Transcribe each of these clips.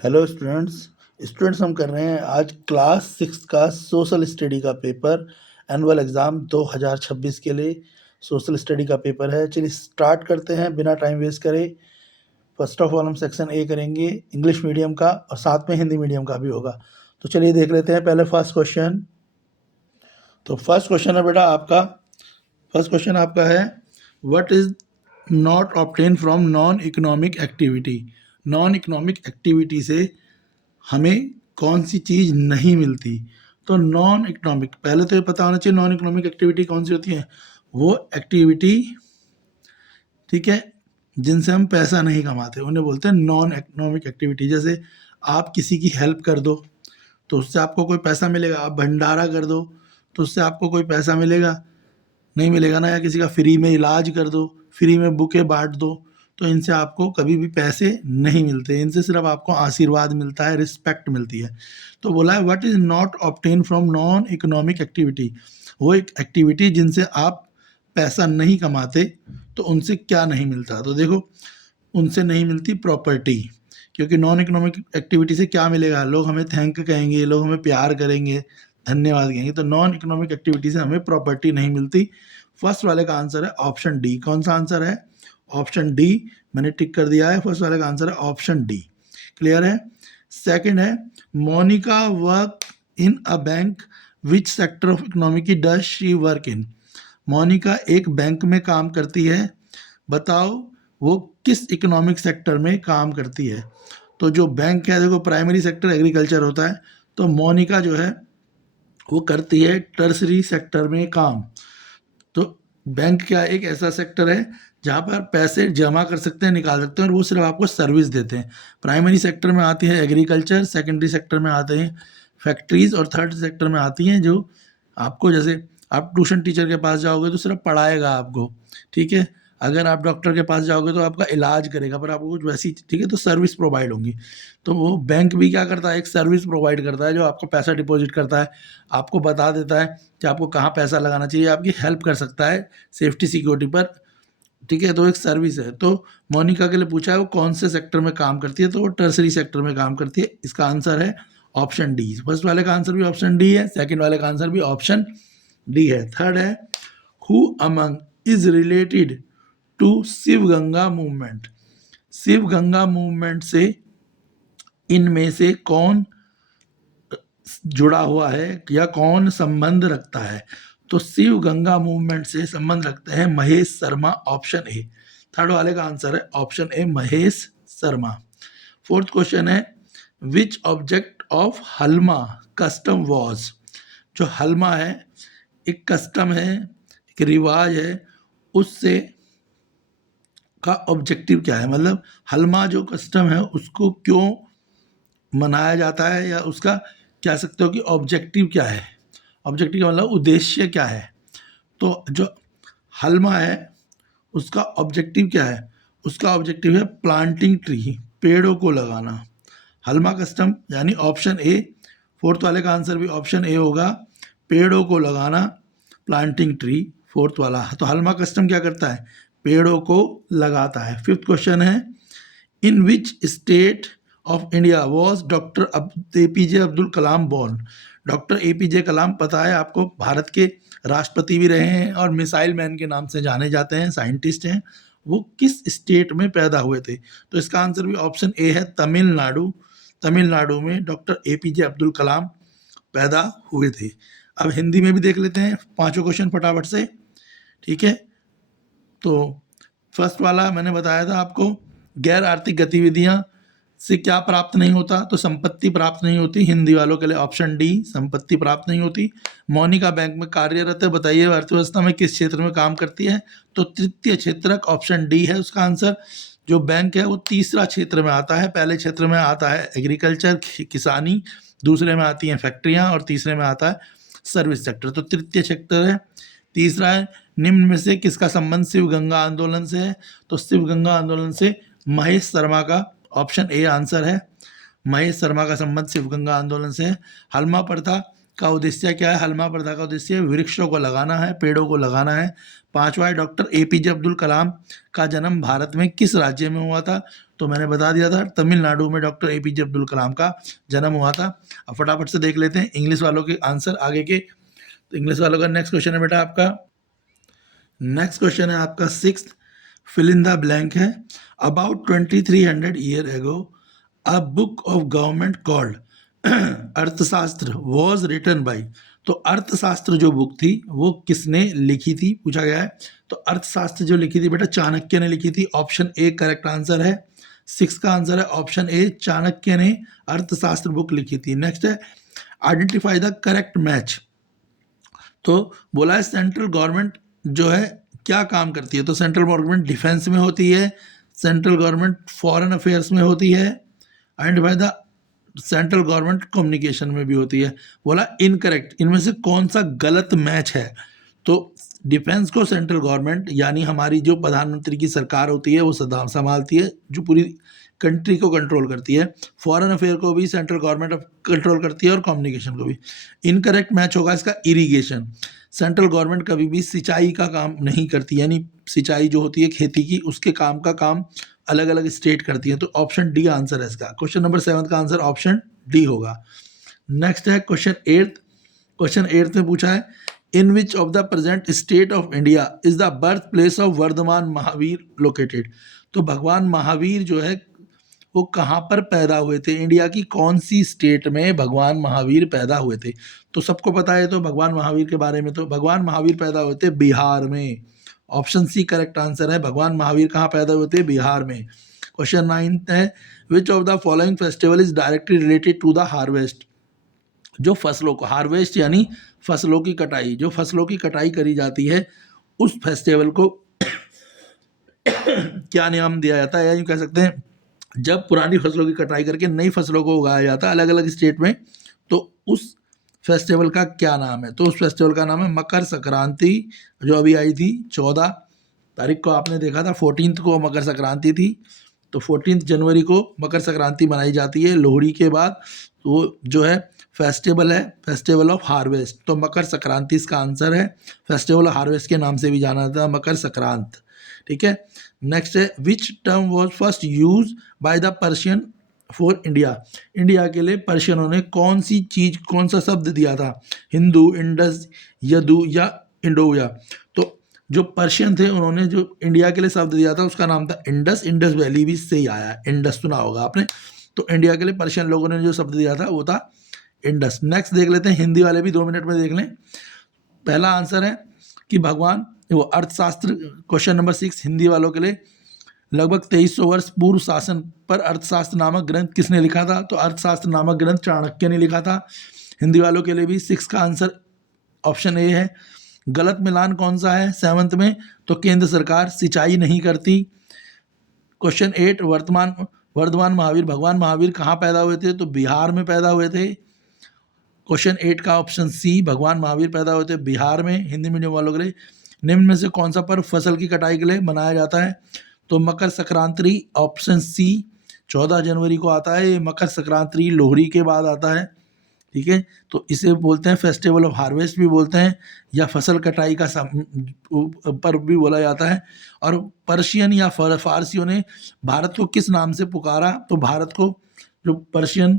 Hello students. हम कर रहे हैं आज क्लास 6 का सोशल स्टडी का पेपर। एनुअल एग्ज़ाम 2026 के लिए सोशल स्टडी का पेपर है। चलिए स्टार्ट करते हैं बिना टाइम वेस्ट करे। फर्स्ट ऑफ ऑल हम सेक्शन ए करेंगे इंग्लिश मीडियम का और साथ में हिंदी मीडियम का भी होगा। तो चलिए देख लेते हैं पहले फर्स्ट क्वेश्चन। तो फर्स्ट क्वेश्चन है बेटा आपका, फर्स्ट क्वेश्चन आपका है what is not obtain from non economic activity. Non economic activity से हमें कौन सी चीज़ नहीं मिलती। तो नॉन इकोनॉमिक, पहले तो ये पता होना चाहिए नॉन इकोनॉमिक एक्टिविटी कौन सी होती है। वो एक्टिविटी, ठीक है, जिनसे हम पैसा नहीं कमाते उन्हें बोलते हैं नॉन इकोनॉमिक एक्टिविटी। जैसे आप किसी की हेल्प कर दो तो उससे आपको कोई पैसा मिलेगा। आप भंडारा कर दो तो उससे आपको कोई पैसा मिलेगा, नहीं मिलेगा ना। या किसी का फ्री में इलाज कर दो, फ्री में बुके बांट दो, तो इनसे आपको कभी भी पैसे नहीं मिलते। इनसे सिर्फ आपको आशीर्वाद मिलता है, रिस्पेक्ट मिलती है। तो बोला है what is not obtain from non economic activity, वो एक एक्टिविटी जिनसे आप पैसा नहीं कमाते, तो उनसे क्या नहीं मिलता। तो देखो, उनसे नहीं मिलती प्रॉपर्टी, क्योंकि नॉन इकोनॉमिक एक्टिविटी से क्या मिलेगा, लोग हमें थैंक कहेंगे, लोग हमें प्यार करेंगे, धन्यवाद कहेंगे। तो नॉन इकोनॉमिक एक्टिविटी से हमें प्रॉपर्टी नहीं मिलती। फर्स्ट वाले का आंसर है ऑप्शन डी। कौन सा आंसर है? Option D. मैंने टिक कर दिया है, फर्स्ट वाले का आंसर है ऑप्शन डी। क्लियर है। सेकंड है Monica work in a bank, which sector of economy की does she work in. Monica एक बैंक में काम करती है, बताओ वो किस इकोनॉमिक सेक्टर में काम करती है। तो जो बैंक है, देखो प्राइमरी सेक्टर एग्रीकल्चर होता है, तो मोनिका जो है वो करती है टर्सरी सेक्टर में काम। तो बैंक क्या एक ऐसा सेक्टर है जहाँ पर पैसे जमा कर सकते हैं, निकाल सकते हैं, और वो सिर्फ आपको सर्विस देते हैं। प्राइमरी सेक्टर में आती है एग्रीकल्चर, सेकेंडरी सेक्टर में आते हैं फैक्ट्रीज, और थर्ड सेक्टर में आती हैं जो आपको, जैसे आप ट्यूशन टीचर के पास जाओगे तो सिर्फ पढ़ाएगा आपको, ठीक है। अगर आप डॉक्टर के पास जाओगे तो आपका इलाज करेगा, पर आपको कुछ वैसी, ठीक है, तो सर्विस प्रोवाइड होंगी। तो वो बैंक भी क्या करता है, एक सर्विस प्रोवाइड करता है, जो आपको पैसा डिपॉजिट करता है, आपको बता देता है कि आपको कहाँ पैसा लगाना चाहिए, आपकी हेल्प कर सकता है सेफ्टी सिक्योरिटी पर, ठीक है। तो एक सर्विस है। तो मोनिका के लिए पूछा है वो कौन से सेक्टर में काम करती है, तो वो टर्सरी सेक्टर में काम करती है। इसका आंसर है ऑप्शन डी। फर्स्ट वाले का आंसर भी ऑप्शन डी है, सेकंड वाले का आंसर भी ऑप्शन डी है। थर्ड है who among is related to Shiv Ganga movement. Shiv Ganga movement से इनमें से कौन जुड़ा हुआ है या कौन संबंध रखता है। तो शिव गंगा मूवमेंट से संबंध रखते हैं Mahesh Sharma, option A. Third वाले का आंसर है option A, Mahesh Sharma. Fourth question है विच ऑब्जेक्ट ऑफ हलमा कस्टम वॉज। जो हलमा है एक कस्टम है, एक रिवाज है, उससे का ऑब्जेक्टिव क्या है। मतलब हलमा जो कस्टम है उसको क्यों मनाया जाता है, या उसका कह सकते हो कि ऑब्जेक्टिव क्या है। ऑब्जेक्टिव का मतलब उद्देश्य क्या है। तो जो हलमा है उसका ऑब्जेक्टिव क्या है, उसका ऑब्जेक्टिव है प्लांटिंग ट्री, पेड़ों को लगाना। हलमा कस्टम यानी ऑप्शन ए। फोर्थ वाले का आंसर भी ऑप्शन ए होगा, पेड़ों को लगाना, प्लांटिंग ट्री, फोर्थ वाला। तो हलमा कस्टम क्या करता है, पेड़ों को लगाता है। फिफ्थ क्वेश्चन है in which state of India was doctor APJ Abdul Kalam born. Doctor APJ Kalam पता है आपको, भारत के राष्ट्रपति भी रहे हैं और मिसाइल मैन के नाम से जाने जाते हैं, साइंटिस्ट हैं। वो किस स्टेट में पैदा हुए थे। तो इसका आंसर भी ऑप्शन ए है, तमिलनाडु। तमिलनाडु में डॉक्टर एपीजे अब्दुल कलाम पैदा हुए थे। अब हिंदी में भी देख लेते हैं पांचों क्वेश्चन फटाफट से, ठीक है। तो फर्स्ट वाला मैंने बताया था आपको, गैर आर्थिक गतिविधियां से क्या प्राप्त नहीं होता, तो संपत्ति प्राप्त नहीं होती। हिंदी वालों के लिए ऑप्शन डी, संपत्ति प्राप्त नहीं होती। मोनिका बैंक में कार्यरत है, बताइए अर्थव्यवस्था में किस क्षेत्र में काम करती है। तो तृतीय क्षेत्रक, ऑप्शन डी है उसका आंसर। जो बैंक है वो तीसरा क्षेत्र में आता है, पहले क्षेत्र में आता है एग्रीकल्चर, किसानी, दूसरे में आती हैं फैक्ट्रियां, और तीसरे में आता है सर्विस सेक्टर। तो तृतीय क्षेत्र है। तीसरा है निम्न में से किसका संबंध शिव गंगा आंदोलन से है। तो शिव गंगा आंदोलन से महेश शर्मा का, ऑप्शन ए आंसर है, महेश शर्मा का संबंध शिव गंगा आंदोलन से है। हलमा प्रथा का उद्देश्य क्या है? हलमा प्रथा का उद्देश्य वृक्षों को लगाना है, पेड़ों को लगाना है। 5वां है डॉक्टर एपीजे अब्दुल कलाम का जन्म भारत में किस राज्य में हुआ था? तो मैंने बता दिया था, तमिलनाडु में डॉक्टर एपीजे अब्दुल कलाम का जन्म हुआ था। अब फटाफट से देख लेते हैं इंग्लिश वालों के आंसर आगे के। तो इंग्लिश वालों का नेक्स्ट क्वेश्चन है बेटा आपका, नेक्स्ट क्वेश्चन है आपका 6th, fill in the blank है। About 2300 year ago a book of government called Arthashastra was written by. तो अर्थशास्त्र जो बुक थी वो किसने लिखी थी पूछा गया है। तो अर्थशास्त्र जो लिखी थी बेटा चाणक्य ने लिखी थी। ऑप्शन ए करेक्ट आंसर है। 6 का आंसर है ऑप्शन ए, चाणक्य ने अर्थशास्त्र बुक लिखी थी। नेक्स्ट है आइडेंटिफाई द करेक्ट मैच। तो बोला है सेंट्रल गवर्नमेंट जो है क्या काम करती है? तो सेंट्रल गवर्नमेंट डिफेंस में होती है, सेंट्रल गवर्नमेंट फॉरेन अफेयर्स में होती है, identify the central government communication में भी होती है। बोला इनकरेक्ट, इनमें से कौन सा गलत मैच है? तो डिफेंस को सेंट्रल गवर्नमेंट यानी हमारी जो प्रधानमंत्री की सरकार होती है वो संभालती है, जो पूरी कंट्री को कंट्रोल करती है। फॉरेन अफेयर को भी सेंट्रल गवर्नमेंट कंट्रोल करती है और कम्युनिकेशन को भी। इनकरेक्ट मैच होगा इसका इरिगेशन। सेंट्रल गवर्नमेंट कभी भी सिंचाई का काम नहीं करती, यानी सिंचाई जो होती है खेती की उसके काम का काम अलग अलग स्टेट करती है। तो ऑप्शन डी आंसर है इसका। क्वेश्चन नंबर 7 का आंसर ऑप्शन डी होगा। नेक्स्ट है क्वेश्चन 8th। क्वेश्चन 8th में पूछा है in which of the present state of India is the birth place of Vardhaman Mahavir located. तो भगवान महावीर जो है वो कहाँ पर पैदा हुए थे? इंडिया की कौन सी स्टेट में भगवान महावीर पैदा हुए थे? तो सबको पता है तो भगवान महावीर के बारे में। तो भगवान महावीर पैदा हुए थे बिहार में। ऑप्शन सी करेक्ट आंसर है। भगवान महावीर कहाँ पैदा हुए थे? बिहार में। क्वेश्चन 9th है which of the following festival is directly related to the harvest. जो फसलों को, हार्वेस्ट यानी फसलों की कटाई, जो फसलों की कटाई करी जाती है उस फेस्टिवल को क्या नाम दिया जाता है? या यूँ कह सकते हैं जब पुरानी फसलों की कटाई करके नई फसलों को उगाया जाता है अलग अलग स्टेट में, तो उस फेस्टिवल का क्या नाम है? तो उस फेस्टिवल का नाम है मकर संक्रांति, जो अभी आई थी 14 तारीख को आपने देखा था। 14th को मकर संक्रांति थी, तो 14 जनवरी को मकर संक्रांति मनाई जाती है लोहड़ी के बाद। तो जो है फेस्टिवल है फेस्टिवल ऑफ हार्वेस्ट। तो मकर संक्रांति इसका आंसर है। फेस्टिवल ऑफ हार्वेस्ट के नाम से भी जाना जाता है मकर संक्रांत। ठीक है। नेक्स्ट है which term was first use by the Persian for India. India के लिए पर्शियनों ने कौन सी चीज, कौन सा शब्द दिया था? हिंदू, इंडस, यदु या इंडोया। तो जो पर्शियन थे उन्होंने जो इंडिया के लिए शब्द दिया था उसका नाम था इंडस। इंडस वैली भी से ही आया है, इंडस सुना होगा आपने। तो इंडिया के लिए पर्शियन लोगों ने जो शब्द दिया था वो था इंडस। नेक्स्ट देख लेते हैं, हिंदी वाले भी 2 मिनट में देख लें। पहला आंसर है कि भगवान वो अर्थशास्त्र। क्वेश्चन नंबर 6 हिंदी वालों के लिए, लगभग 2300 वर्ष पूर्व शासन पर अर्थशास्त्र नामक ग्रंथ किसने लिखा था? तो अर्थशास्त्र नामक ग्रंथ चाणक्य ने लिखा था। हिंदी वालों के लिए भी 6 का आंसर ऑप्शन ए है। गलत मिलान कौन सा है 7th में? तो केंद्र सरकार सिंचाई नहीं करती। क्वेश्चन 8 वर्धमान महावीर, भगवान महावीर कहाँ पैदा हुए थे? तो बिहार में पैदा हुए थे। क्वेश्चन 8 का ऑप्शन सी, भगवान महावीर पैदा हुए थे बिहार में। हिंदी मीडियम वालों के लिए निम्न में से कौन सा पर्व फसल की कटाई के लिए मनाया जाता है? तो मकर संक्रांति, ऑप्शन सी 14 जनवरी को आता है। मकर संक्रांति लोहड़ी के बाद आता है। ठीक है, तो इसे बोलते हैं फेस्टिवल ऑफ हार्वेस्ट भी बोलते हैं, या फसल कटाई का पर्व भी बोला जाता है। और पर्शियन या फारसियों ने भारत को किस नाम से पुकारा? तो भारत को जो पर्शियन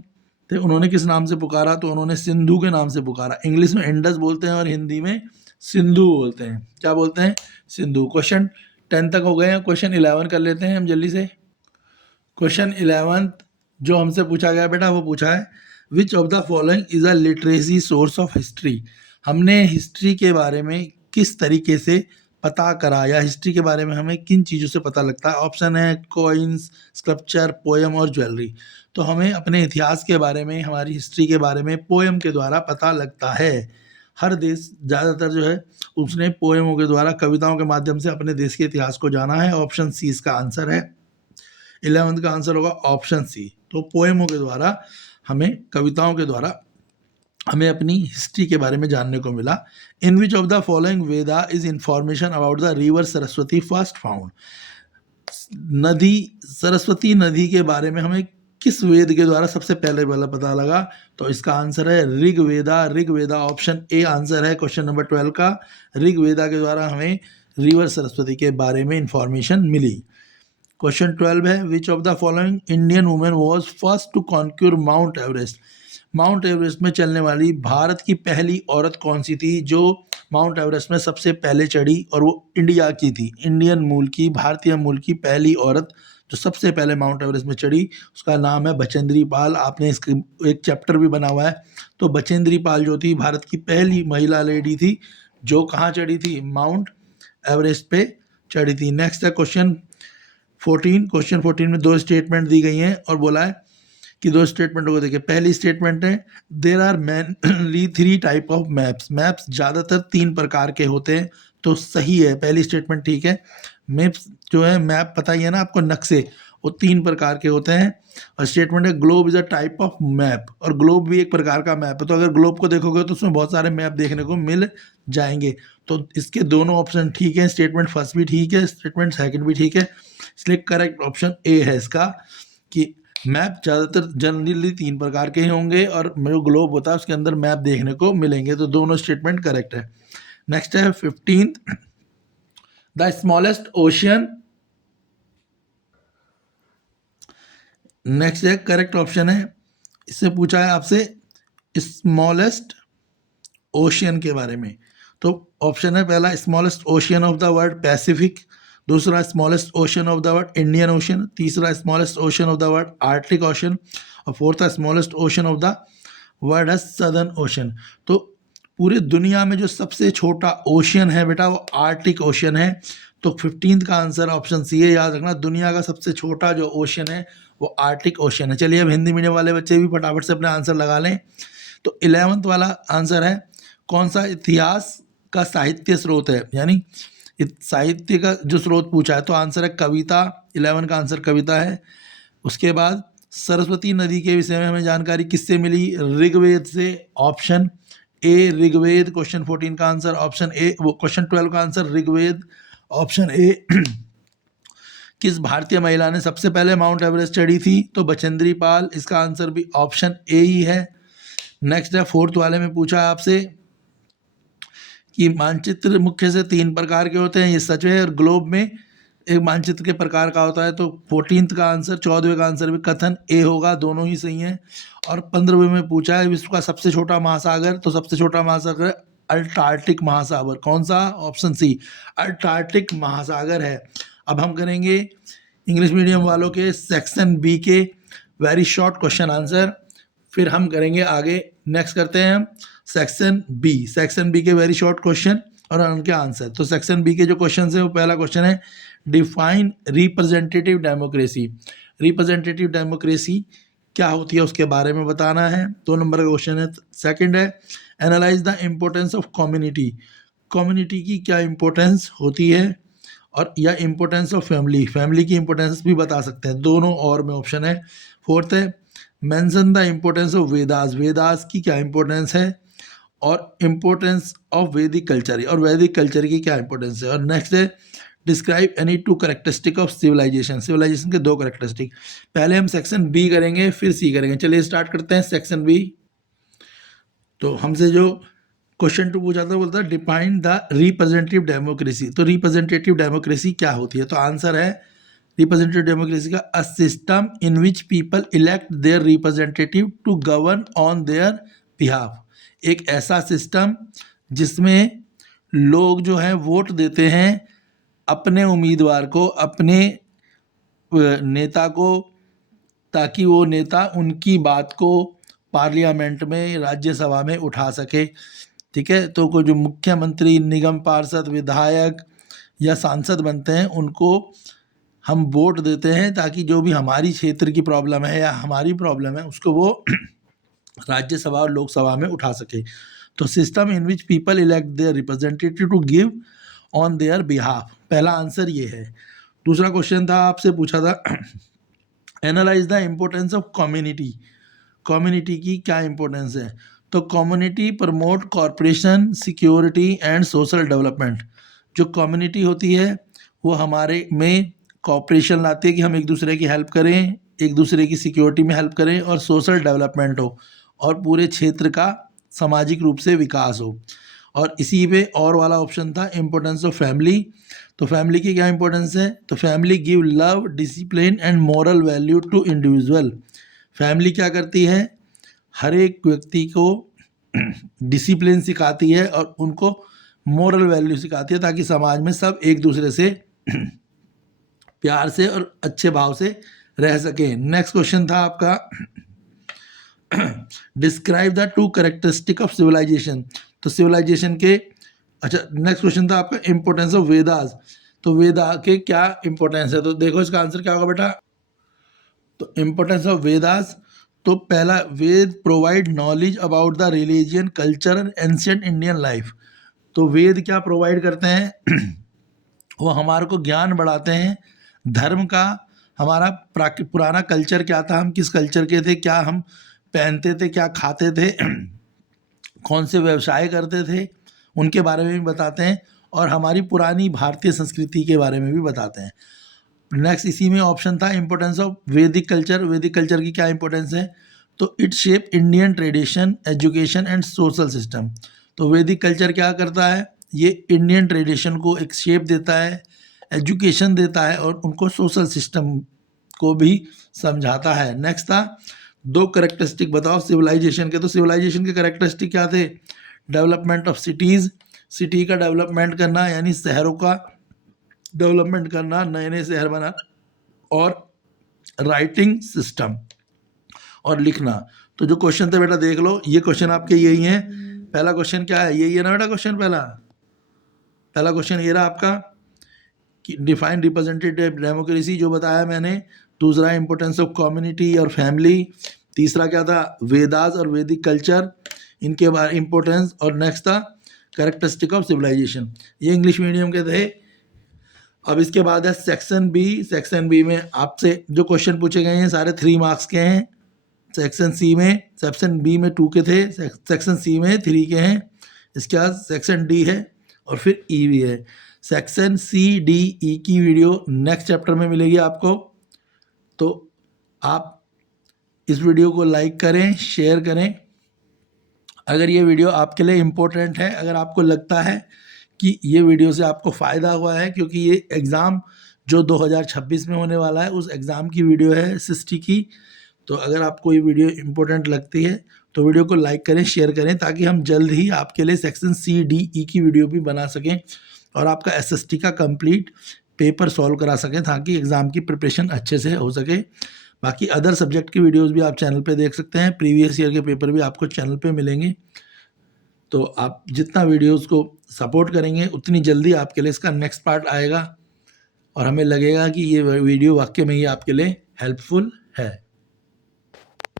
थे उन्होंने किस नाम से पुकारा? तो उन्होंने सिंधु के नाम से पुकारा। इंग्लिश में इंडस बोलते हैं और हिंदी में सिंधु बोलते हैं। क्या बोलते हैं? सिंधु। क्वेश्चन 10 तक हो गए हैं। क्वेश्चन 11 कर लेते हैं हम जल्दी से। क्वेश्चन 11 जो हमसे पूछा गया बेटा वो पूछा है which of the following is a literacy source of history. हमने हिस्ट्री के बारे में किस तरीके से पता करा, या हिस्ट्री के बारे में हमें किन चीज़ों से पता लगता है? ऑप्शन है कॉइन्स, स्कल्पचर, पोएम और ज्वेलरी। तो हमें अपने इतिहास के बारे में, हमारी हिस्ट्री के बारे में पोएम के द्वारा पता लगता है। हर देश ज़्यादातर जो है उसने पोएमों के द्वारा, कविताओं के माध्यम से अपने देश के इतिहास को जाना है। ऑप्शन सी इसका आंसर है। 11th का आंसर होगा ऑप्शन सी। तो पोएमों के द्वारा हमें, कविताओं के द्वारा हमें अपनी हिस्ट्री के बारे में जानने को मिला। In which of the following Veda is information about the river Saraswati first found. नदी, सरस्वती नदी के बारे में हमें किस वेद के द्वारा सबसे पहले वाला पता लगा? तो इसका आंसर है Rigveda. Rigveda option A answer है क्वेश्चन नंबर 12 का। ऋग्वेदा के द्वारा हमें रिवर सरस्वती के बारे में इंफॉर्मेशन मिली। क्वेश्चन 12 है, which of the following Indian women was first to conquer Mount Everest? Mount Everest में चलने वाली भारत की पहली औरत कौन सी थी जो माउंट एवरेस्ट में सबसे पहले चढ़ी, और वो इंडिया की थी, इंडियन मूल की, भारतीय मूल की पहली औरत जो सबसे पहले माउंट एवरेस्ट में चढ़ी, उसका नाम है बचेंद्री पाल। आपने इसके एक चैप्टर भी बना हुआ है। तो बचेंद्री पाल जो थी भारत की पहली महिला लेडी थी जो कहाँ चढ़ी थी? माउंट एवरेस्ट पे चढ़ी थी। नेक्स्ट है क्वेश्चन 14। क्वेश्चन 14 में दो स्टेटमेंट दी गई हैं और बोला है कि दो स्टेटमेंटों को देखिए। पहली स्टेटमेंट है, there are mainly 3 type of maps. Maps ज़्यादातर 3 प्रकार के होते हैं, तो सही है, पहली स्टेटमेंट ठीक है। मैप्स जो है, मैप पता ही है ना आपको, नक्शे, वो 3 प्रकार के होते हैं। और स्टेटमेंट है, globe is a type of map, और ग्लोब भी एक प्रकार का मैप है। तो अगर ग्लोब को देखोगे तो उसमें बहुत सारे मैप देखने को मिल जाएंगे। तो इसके दोनों ऑप्शन ठीक है, स्टेटमेंट फर्स्ट भी ठीक है, स्टेटमेंट सेकंड भी ठीक है, इसलिए करेक्ट ऑप्शन ए है इसका, कि मैप ज़्यादातर जनरली 3 प्रकार के ही होंगे और जो ग्लोब होता है उसके अंदर मैप देखने को मिलेंगे। तो दोनों स्टेटमेंट करेक्ट है। नेक्स्ट है 15th, the smallest ocean. Next है करेक्ट ऑप्शन है, इससे पूछा है आपसे स्मॉलेस्ट ओशियन के बारे में। तो ऑप्शन है पहला, smallest ocean of the world Pacific, दूसरा smallest ocean of the world Indian Ocean, तीसरा smallest ocean of the world Arctic Ocean, और fourth smallest ocean of the world है सदर्न ओशन। तो पूरी दुनिया में जो सबसे छोटा ओशियन है बेटा वो आर्टिक ओशन है। तो 15th का आंसर ऑप्शन सी है, याद रखना, दुनिया का सबसे छोटा जो ओशन है वो आर्टिक ओशन है। चलिए अब हिंदी मीडियम वाले बच्चे भी फटाफट से अपने आंसर लगा लें। तो 11th वाला आंसर है, कौन सा इतिहास का साहित्य स्रोत है, यानी साहित्य का जो स्रोत पूछा है, तो आंसर है कविता। 11 का आंसर कविता है। उसके बाद सरस्वती नदी के विषय में हमें जानकारी किससे मिली? ऋग्वेद से, ऑप्शन ए ऋग्वेद। क्वेश्चन 14 का आंसर ऑप्शन ए, वो क्वेश्चन 12 का आंसर ऋग्वेद, ऑप्शन ए। किस भारतीय महिला ने सबसे पहले माउंट एवरेस्ट चढ़ी थी? तो बचेंद्री पाल, इसका आंसर भी ऑप्शन ए ही है। नेक्स्ट है 4th वाले में पूछा आपसे कि मानचित्र मुख्य से 3 प्रकार के होते हैं, ये सच है, और ग्लोब में एक मानचित्र के प्रकार का होता है। तो 14th का आंसर, 14वें का आंसर भी कथन ए होगा, दोनों ही सही हैं। और 15वें में पूछा है विश्व का सबसे छोटा महासागर, तो सबसे छोटा महासागर है अंटार्कटिक महासागर। कौन सा? ऑप्शन सी, अंटार्कटिक महासागर है। अब हम करेंगे इंग्लिश मीडियम वालों के सेक्शन बी के वेरी शॉर्ट क्वेश्चन आंसर, फिर हम करेंगे आगे। नेक्स्ट करते हैं हम सेक्शन बी। सेक्शन बी के वेरी शॉर्ट क्वेश्चन और उनके आंसर। तो सेक्शन बी के जो क्वेश्चन है वो पहला क्वेश्चन है, define representative democracy. Representative democracy क्या होती है उसके बारे में बताना है, 2 नंबर का क्वेश्चन है। सेकंड है, analyse the importance of community. Community की क्या इम्पोर्टेंस होती है, और या इम्पोर्टेंस ऑफ फैमिली, फैमिली की इम्पोर्टेंस भी बता सकते हैं, दोनों और में ऑप्शन है। फोर्थ है, mention the importance of Vedas. Vedas की क्या इम्पोर्टेंस है, और इम्पोर्टेंस ऑफ वैदिक कल्चर, और वैदिक कल्चर की क्या इम्पोर्टेंस है। और नेक्स्ट है, describe any 2 characteristic of civilisation. Civilisation के 2 कैरेक्टरिस्टिक। पहले हम सेक्शन बी करेंगे फिर सी करेंगे। चलिए स्टार्ट करते हैं सेक्शन बी। तो हमसे जो क्वेश्चन 2 पूछा था, बोलता है डिफाइन द रिप्रेजेंटेटिव डेमोक्रेसी। तो रिप्रेजेंटेटिव डेमोक्रेसी क्या होती है? तो आंसर है रिप्रेजेंटेटिव डेमोक्रेसी का, a system in which people elect their representative to govern on their behalf. एक ऐसा सिस्टम जिसमें लोग जो है वोट देते हैं अपने उम्मीदवार को, अपने नेता को, ताकि वो नेता उनकी बात को पार्लियामेंट में, राज्यसभा में उठा सके। ठीक है, तो कोई जो मुख्यमंत्री, निगम पार्षद, विधायक या सांसद बनते हैं उनको हम वोट देते हैं ताकि जो भी हमारी क्षेत्र की प्रॉब्लम है या हमारी प्रॉब्लम है उसको वो राज्यसभा और लोकसभा में उठा सके। तो system in which people elect their representative to give on their behalf, पहला आंसर ये है। दूसरा क्वेश्चन था, आपसे पूछा था analyse the importance of community. Community की क्या इम्पोर्टेंस है? तो community promote cooperation, security and social development. जो कम्युनिटी होती है वो हमारे में कॉर्पोरेशन लाती है कि हम एक दूसरे की हेल्प करें, एक दूसरे की सिक्योरिटी में हेल्प करें और सोशल डेवलपमेंट हो और पूरे क्षेत्र का सामाजिक रूप से विकास हो। और इसी पे और वाला ऑप्शन था इम्पोर्टेंस ऑफ फैमिली। तो फैमिली की क्या इंपॉर्टेंस है? तो family give love, discipline and moral value to individual. Family क्या करती है? हर एक व्यक्ति को डिसिप्लिन सिखाती है और उनको मॉरल वैल्यू सिखाती है ताकि समाज में सब एक दूसरे से प्यार से और अच्छे भाव से रह सके। नेक्स्ट क्वेश्चन था आपका describe the two characteristic of civilisation. तो सिविलाइजेशन के नेक्स्ट क्वेश्चन था आपका इंपॉर्टेंस ऑफ वेदास। तो वेदा के क्या इंपॉर्टेंस है? तो देखो इसका आंसर क्या होगा बेटा। तो इंपॉर्टेंस ऑफ वेदास, तो पहला, Veda provide knowledge about the religion, culture and ancient Indian life. तो वेद क्या प्रोवाइड करते हैं? वो हमारे को ज्ञान बढ़ाते हैं धर्म का, हमारा पुराना कल्चर क्या था, हम किस कल्चर के थे, क्या हम पहनते थे, क्या खाते थे, कौन से व्यवसाय करते थे, उनके बारे में भी बताते हैं और हमारी पुरानी भारतीय संस्कृति के बारे में भी बताते हैं। नेक्स्ट इसी में ऑप्शन था इंपॉर्टेंस ऑफ वैदिक कल्चर। वैदिक कल्चर की क्या इंपॉर्टेंस है? तो it shape Indian tradition, education and social system. तो वैदिक कल्चर क्या करता है? ये इंडियन ट्रेडिशन को एक शेप देता है, एजुकेशन देता है और उनको सोशल सिस्टम को भी समझाता है। नेक्स्ट था दो करेक्टरिस्टिक बताओ सिविलाइजेशन के। तो सिविलाइजेशन के करेक्टरिस्टिक क्या थे? डेवलपमेंट ऑफ सिटीज़, सिटी का डेवलपमेंट करना यानी शहरों का डेवलपमेंट करना, नए नए शहर बना, और राइटिंग सिस्टम और लिखना। तो जो क्वेश्चन थे बेटा देख लो, ये क्वेश्चन आपके यही हैं। पहला क्वेश्चन क्या है? यही है ना बेटा क्वेश्चन। पहला क्वेश्चन ये रहा आपका कि डिफाइन रिप्रेजेंटेटिव डेमोक्रेसी, जो बताया मैंने। दूसरा इंपॉर्टेंस ऑफ कम्युनिटी और फैमिली। तीसरा क्या था? वेदास और वैदिक कल्चर, इनके बारे इंपॉर्टेंस। और नेक्स्ट था कैरेक्टरिस्टिक ऑफ सिविलाइजेशन। ये इंग्लिश मीडियम के थे। अब इसके बाद है सेक्शन बी। सेक्शन बी में आपसे जो क्वेश्चन पूछे गए हैं सारे 3 मार्क्स के हैं। सेक्शन बी में 2 के थे, सेक्शन सी में 3 के हैं। इसके बाद सेक्शन डी है और फिर ई भी है। सेक्शन सी डी ई की वीडियो नेक्स्ट चैप्टर में मिलेगी आपको। तो आप इस वीडियो को लाइक करें, शेयर करें। अगर ये वीडियो आपके लिए इम्पोर्टेंट है, अगर आपको लगता है कि ये वीडियो से आपको फ़ायदा हुआ है, क्योंकि ये एग्ज़ाम जो 2026 में होने वाला है उस एग्ज़ाम की वीडियो है एसएसटी की। तो अगर आपको ये वीडियो इम्पोर्टेंट लगती है तो वीडियो को लाइक करें, शेयर करें, ताकि हम जल्द ही आपके लिए सेक्शन सी डी ई की वीडियो भी बना सकें और आपका एसएसटी का कंप्लीट पेपर सॉल्व करा सकें, ताकि एग्ज़ाम की प्रिपरेशन अच्छे से हो सके। बाकी अदर सब्जेक्ट की वीडियोस भी आप चैनल पे देख सकते हैं। प्रीवियस ईयर के पेपर भी आपको चैनल पे मिलेंगे। तो आप जितना वीडियोस को सपोर्ट करेंगे उतनी जल्दी आपके लिए इसका नेक्स्ट पार्ट आएगा और हमें लगेगा कि ये वीडियो वाकई में ही आपके लिए हेल्पफुल है।